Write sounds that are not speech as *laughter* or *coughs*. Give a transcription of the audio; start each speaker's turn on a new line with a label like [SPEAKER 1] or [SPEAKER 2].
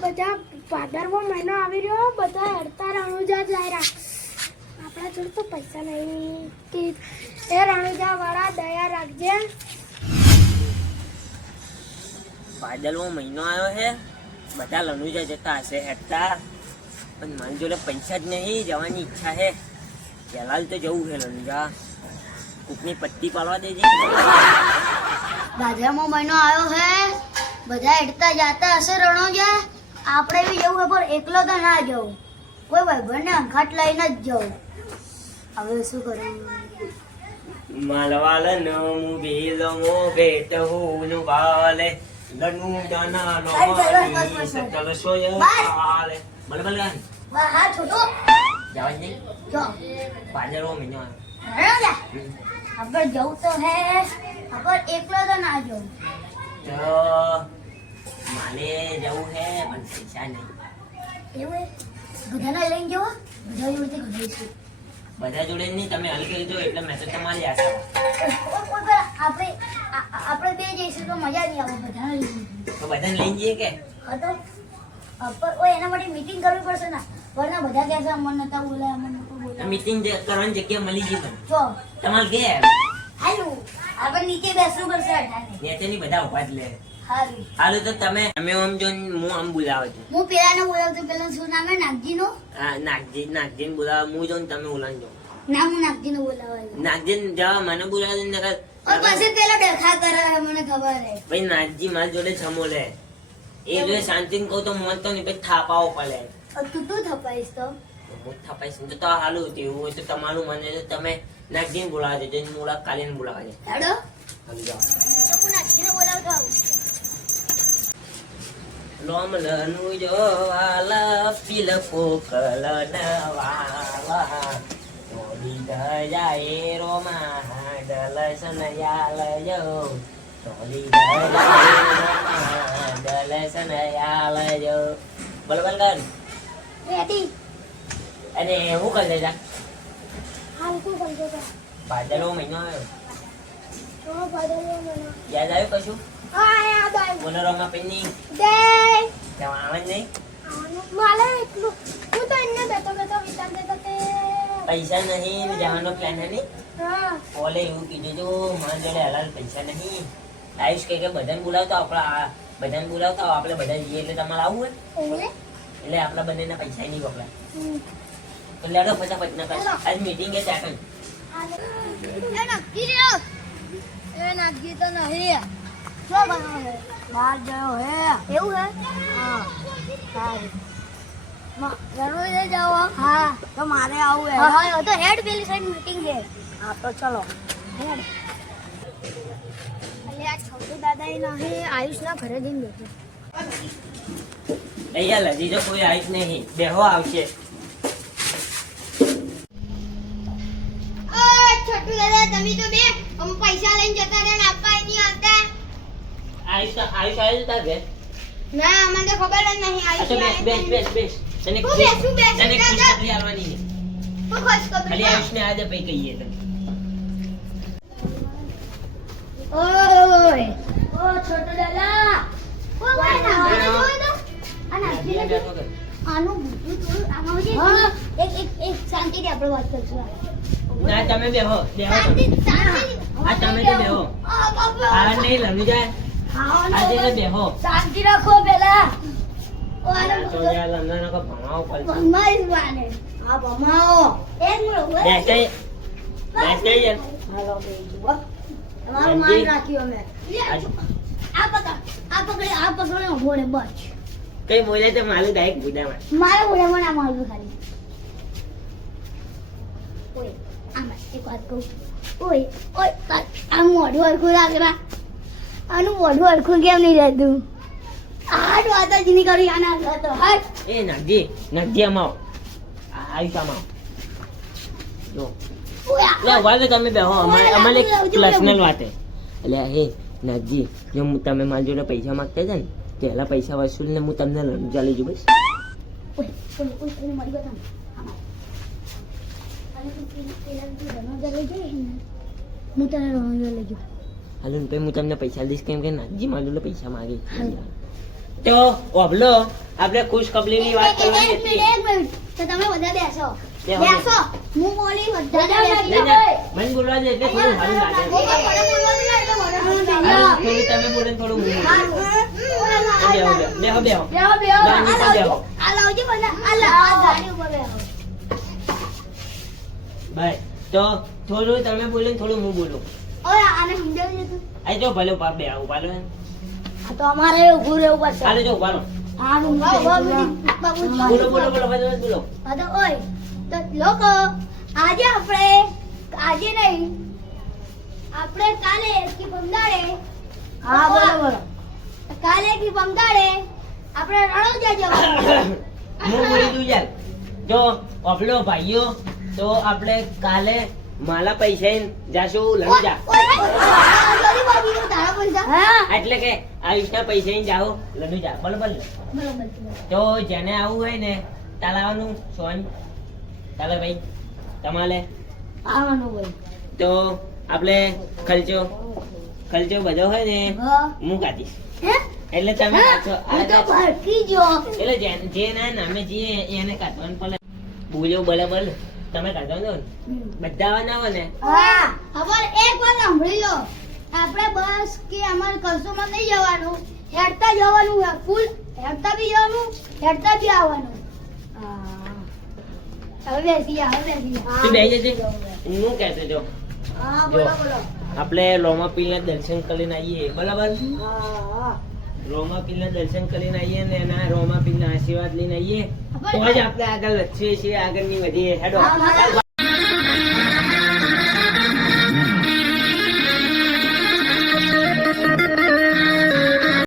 [SPEAKER 1] બધા ભાદરવો મહિનો આવી રહ્યો બધા હડતા રણુજા જાય આપણા જોડે તો પૈસા નહીં કે એ રણુજા વાળા દયા રાખજે.
[SPEAKER 2] બાદલનો મહિનો આવ્યો છે. બધા લનુજા જતા હશે હેડતા પણ મારી જોડે પૈસા જ નહીં જવાની ઈચ્છા છે. પહેલાં તો જવું છે લનુજા કૂકની પટ્ટી પાડવા દેજે.
[SPEAKER 3] ભાદરમો મહિનો આવ્યો હે બધા હેડતા જાતા હશે રણોજા. આપણે બી જવું હોય પણ એકલો તો ના જવું. કોઈ ભાઈબંધને અંખાટ લઈને જ જવું. હવે શું કરવું?
[SPEAKER 2] માલવાલ નમુ બેલમો બેટ હોનું બાલે લનુ દાના નો
[SPEAKER 3] બસ.
[SPEAKER 2] સોય બાલે બલ બલ ગાન
[SPEAKER 3] વાહ હા છોટો.
[SPEAKER 2] જવા જ.
[SPEAKER 3] જો.
[SPEAKER 2] બાદલનો મહિનો આવ્યો
[SPEAKER 3] રણોજા
[SPEAKER 2] હમ.
[SPEAKER 3] આપણે જવું તો હે આપણે એકલો તો ના જવું.
[SPEAKER 2] માલે જવું છે પણ પૈસા નહીં.
[SPEAKER 3] એવું બધાને લઈને જવો? બધા જોડે ગધાઈ
[SPEAKER 2] બધા જોડે નહીં તમે હલ કરી દો એટલે મેં તો તમારી આશા.
[SPEAKER 3] આપણે આપણે બે જઈશું તો મજા નહીં આવે બધાને લઈને
[SPEAKER 2] તો બધાને લઈને જઈએ કે?
[SPEAKER 3] હા તો ઓય એના માટે મીટિંગ કરવી પડશે ને. વરના બધા કહેશે અમન નતા બોલાય અમને નતું બોલાય.
[SPEAKER 2] મીટિંગ કરવાની જગ્યા મળી ગઈ તમને
[SPEAKER 3] જો.
[SPEAKER 2] તમારે કે
[SPEAKER 3] હાલો આપણે નીચે બેસવું પડશે અઢાને
[SPEAKER 2] નીચેની બધા ઊભા જ લે.
[SPEAKER 3] હાલું
[SPEAKER 2] તો તમે તમે આમ જો હું આમ બોલાવો છો.
[SPEAKER 3] હું પેલાને બોલાવતો પેલા શું નામ નાગજી નાગજીનો?
[SPEAKER 2] હા નાગજી નાગજી ને બોલાવો હું જો તમે ઓલા જો
[SPEAKER 3] ના હું નાગજીનો બોલાવાય
[SPEAKER 2] નાગજી જવા મને બોલાવો ને નકર
[SPEAKER 3] પછી પેલો ડખા કરે મને ખબર હે.
[SPEAKER 2] ભાઈ નાગજી મારી જોડે છમોલે એ જો શાંતિને કહું તો મન તો નહીં પછી થાપાવો પડે.
[SPEAKER 3] તું તું થપાઈશ તો?
[SPEAKER 2] હું થાપાઈશ તો તો હાલું હતું હોય તો તમારું મને તમે દેજો ને મુલા કાલીને બોલાવા દેજો
[SPEAKER 3] હેડો.
[SPEAKER 2] સમજો
[SPEAKER 3] તો હું નાગજીને બોલાવતો આવું.
[SPEAKER 2] લોમ લનું જો વાલા પીલ પોકલ નવાલા તોડી જાય રોમા દલસન યાલ જો તોડી જાય દલસન યાલ જો બોલ બોલ કર
[SPEAKER 1] રેડી
[SPEAKER 2] અને હું કરી દેજા
[SPEAKER 1] હાલ શું કરજો તો
[SPEAKER 2] ભાદરવો મહિનો આવ્યો.
[SPEAKER 1] તો
[SPEAKER 2] યાદ આવ્યું કશું? પેની જવા આવે જ નહીં?
[SPEAKER 1] માલે એટલું હું તો એને બેઠો બેઠો વિચાર દેતો તે
[SPEAKER 2] પૈસા નહીં જવાનો પ્લાન નહીં?
[SPEAKER 1] હા.
[SPEAKER 2] ઓલે એવું કીધું તું મારા જોડે હલાલ પૈસા નહીં. આયુષ કે કે બધાને બોલાવતો આપણા બધાને બોલાવતો આપણે બધા જઈએ એટલે તમારે આવવું હોય.
[SPEAKER 1] એટલે?
[SPEAKER 2] આપણા બંનેના પૈસા નહીં
[SPEAKER 1] હમ.
[SPEAKER 2] તો લેડો ફટાફટ ના કર. આજ મીટિંગ છે કઈ
[SPEAKER 3] રહ્યો. એ નાગજી તો નહીં શું બનાવે? બહાર ગયો હે. એવું હે? હા. સારું. રણોઈ જાઓ હા તો મારે આવું હે હા તો હેડ પેલી સાઈડ મીટિંગ છે. હા તો ચલો. હેડ.
[SPEAKER 1] છોટુ દાદા એ નહીં આયુષના ઘરે જઈને બેઠો.
[SPEAKER 2] અહીંયા લજી તો કોઈ આયુષ નહીં. બેહો આવશે
[SPEAKER 3] છોટુ દાદા તમે તો બે અમે પૈસા લઈને જતા રહ્યા ને આપવા નહીં આવતા
[SPEAKER 2] આયુષ તો- આયુષ આવ્યો તાર ઘેર
[SPEAKER 3] ના અમને તો ખબર જ નહીં
[SPEAKER 2] આ તો બેસ બેસ બેસ બેસ તને
[SPEAKER 3] હું બેસું, બેસું,
[SPEAKER 2] તને
[SPEAKER 3] દાદા.
[SPEAKER 2] ખુશખબરી આલવાની છે
[SPEAKER 3] હું ખુશ ખબર
[SPEAKER 2] ખાલી આયુષને આજે પૈ કહીએ તને
[SPEAKER 3] ઓય ઓ છોટુ દાદા ઓ ભાઈ ના
[SPEAKER 2] હા.
[SPEAKER 3] જોઈ દો આ નાખી
[SPEAKER 2] નાગજીને
[SPEAKER 3] દે
[SPEAKER 2] બેઠો કર.
[SPEAKER 3] આનું બુદ્ધું થોડું આમાં હોય છે. એક એક એક શાંતિથી આપણે વાત કરશું
[SPEAKER 2] ના તમે બેહો બેહો
[SPEAKER 3] શાંતિ
[SPEAKER 2] તમે
[SPEAKER 3] શાંતિ
[SPEAKER 2] આ તમે તો બેહો.
[SPEAKER 3] આ
[SPEAKER 2] નહીં લમી જાય આજે તો બેહો.
[SPEAKER 3] શાંતિ રાખો પેલા.
[SPEAKER 2] તો યાર લમણાનો કો ભણાવો પડશે
[SPEAKER 3] ભમાઈશ બાને આ ભમાવો. એક મિનિટ ઊભો
[SPEAKER 2] બેસ.
[SPEAKER 3] રહો.
[SPEAKER 2] જઈ બેસ જઈ યાર
[SPEAKER 3] હાલો બેસજો તમારું માન રાખ્યું અમે આ પકડ આ પકડ આ પકડ ઊભો બસ
[SPEAKER 2] કઈ બોલે તો માલું ડાયરેક્ટ બુડામાં
[SPEAKER 3] મારે બોલે ના આ ખાલી. ઓય. એક વાત કહું. ઓય ઓય આ- મોઢું હરખું રાખરા આનું મોઢું હરખું કેમ નહીં રહેતું? આ જ વાત જ નહીં કરી આના હતો હટ
[SPEAKER 2] એ નાગજી નાગજી આમાં આવો. આમાં. જો.
[SPEAKER 3] ઓય
[SPEAKER 2] લે તમે બેહો અમારે અમારે
[SPEAKER 3] લાવજો, લાવજો,
[SPEAKER 2] પર્સનલ વાત છે. એટલે હે નાગજી જો તમે મારી જોડે પૈસા માંગતા હતા ને પહેલા પૈસા વસૂલ ને હું તમને લડું ચાલી જુ બસ.
[SPEAKER 3] ઓય ઓય ઓય ઓય મળી ગયો તમે આમાં અને તું પેલા- પેલા તું રણોજા લઈ જઈશ ને હું તને રણોજા લઈ જાઉં.
[SPEAKER 2] હાલો ને હું તમને પૈસા દઈશ કેમ કે નાગજી મારું લો પૈસા માગે તો ઓભલો આપણે ખુશ કબલીની વાત કરવાની હતી.
[SPEAKER 3] એક મિનિટ. તો તમે બધા બેસો. બેસો. હું બોલી બધા
[SPEAKER 2] મને બોલવા દે એટલે થોડું હાલ લાગે. તમે બોલે થોડું હું બેહો, બેહો, બેહો.
[SPEAKER 3] બેહો. આ લાવજો. આ લાવજો બધા. આ લા-
[SPEAKER 2] ભાઈ તો થોડું તમે બોલો થોડું હું બોલું.
[SPEAKER 3] ઓય, આને સમજાવી દે
[SPEAKER 2] આ જો ભલે બાપ બે આવું પાલો
[SPEAKER 3] આ તો અમારે ઊભું રહેવું પડશે.
[SPEAKER 2] હાલો જો પાલો
[SPEAKER 3] આ નું
[SPEAKER 2] બોલો? બોલો બોલો બધું બોલો
[SPEAKER 3] આ તો ઓય તો લોકો આજે આપણે આજે નહીં આપણે કાલે કે પમદાડે હા બોલો બોલો. કાલે કે પમદાડે આપણે રણોજા જવાનું. *coughs*
[SPEAKER 2] હું બોલી દઉં યાર. જો ઓફલો ભાઈઓ તો આપણે કાલે માલા પૈસા જાશું લંજા એટલે કે આયુષના પૈસા જાઓ લંજા બરોબર ને? તો જેને આવું હોય ને તાલાવાનું સોન તાલે ભાઈ તમારે તો આપણે ખર્ચો ખર્ચો બધો હોય ને હું. કાઢીશ. એટલે તમે એટલે જે- જે નામે જઈએ એને કાઢવાનું પડે. બોલ્યો બરાબર. તમે કાઢવાનો ને બધા આવવાના હોય ને?
[SPEAKER 3] એક વાર સાંભળી લો. આપણે બસ કે અમારે કસોમાં નહીં જવાનું. હેડતા જવાનું છે ફૂલ હેડતા બી જવાનું હેડતા બી આવવાનું. હવે બેસી હવે બેસી
[SPEAKER 2] તું બેસી જજે. હું કહેતો જો.
[SPEAKER 3] હા
[SPEAKER 2] જો.
[SPEAKER 3] બોલો બોલો.
[SPEAKER 2] આપણે રોમાપીરના દર્શન કરીને આવીએ. બરાબર?
[SPEAKER 3] હા.
[SPEAKER 2] રોમાપીરના દર્શન કરીને આવીએ ને એના રોમા રોમાપીરના આશીર્વાદ લઈને આવીએ તો જ આપણે આગળ વધીએ છીએ, આગળની વધીએ હેડો.